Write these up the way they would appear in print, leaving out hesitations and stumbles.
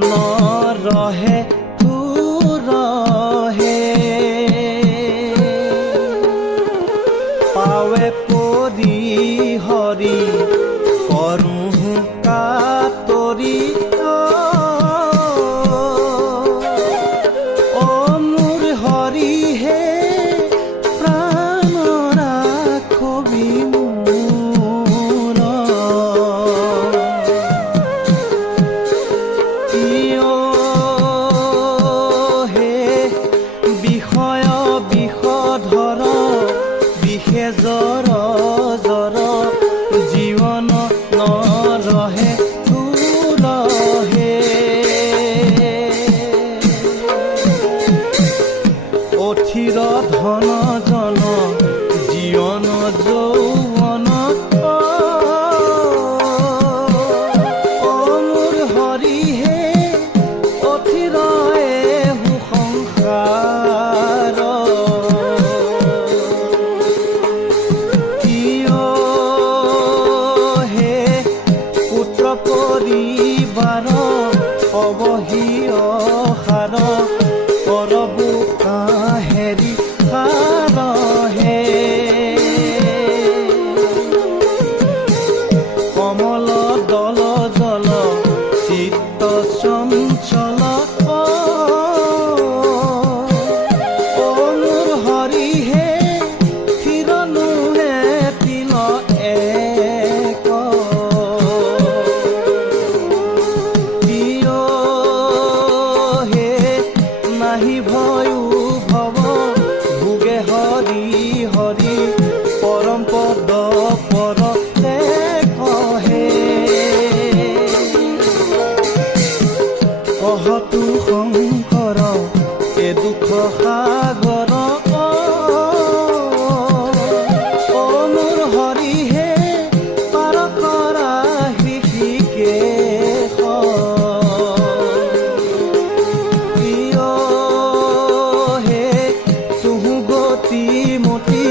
নৰহে তুৰহে পাৱে পৰি হৰি কৰোঁ কাতৰি মোৰ হৰি হে প্ৰাণ ৰাখবি মোৰ হে বিষয় বিষধৰ বিষে জ্বৰ জ্বৰ জীৱন নৰহে তুৰহে অথিৰ ধন জন জীৱন যৌৱন মোৰ হৰি হে অথিৰ সংসাৰ পৰিবাৰ অৱহি অসাৰ কৰবো কাহেৰি সাৰহে কমল দল জল চিত্ত চঞ্চল মোৰ হৰি হে থিৰনো হে তিল এক নাহি ভয়ো ভৱ ভোগে হৰি হৰি পৰম পদ পৰ কহে কহতু শংকৰ এ দুখ সাগৰ মোৰ হৰি হে পাৰ কৰা হৃষিকেশ মতি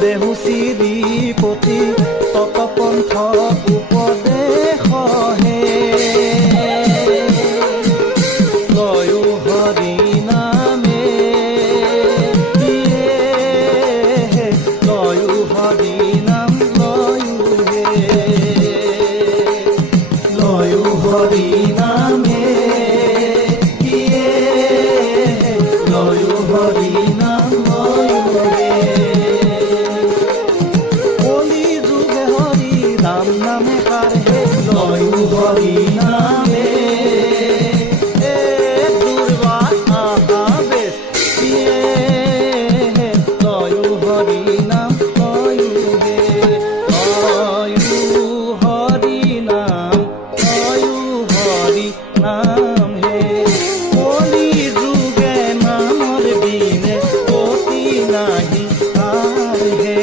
দেহু শ্ৰীপতি ততপন্থ উপদেশ হে লয়ো হৰি নামে লয়ো হৰি নাম লয়ো হৰি নামে লয়ো হৰি নাম নামে কাৰহে লয়ো হৰি নামে দুৰ্বা আহাবেশ লয়ো হৰি নাম লয়ো হে লয়ো হৰি নাম হে কলি যুগে নামৰ বিনে গতি নাহি আর হে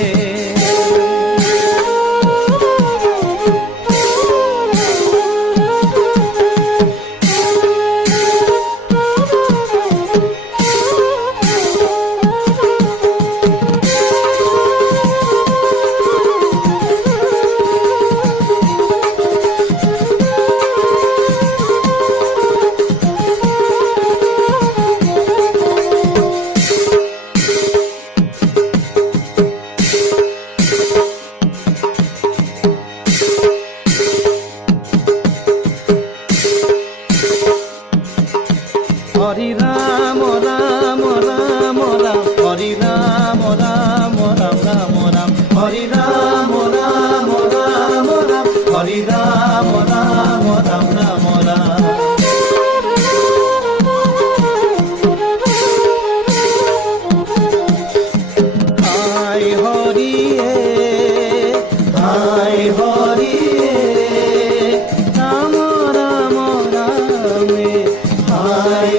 হরি রাম রাম রাম রাম হরি রাম রাম রাম রাম রাম হরি রাম রাম রাম রাম হরি রাম রাম রাম রাম রাম হাই হরি রাম রাম রামে হাই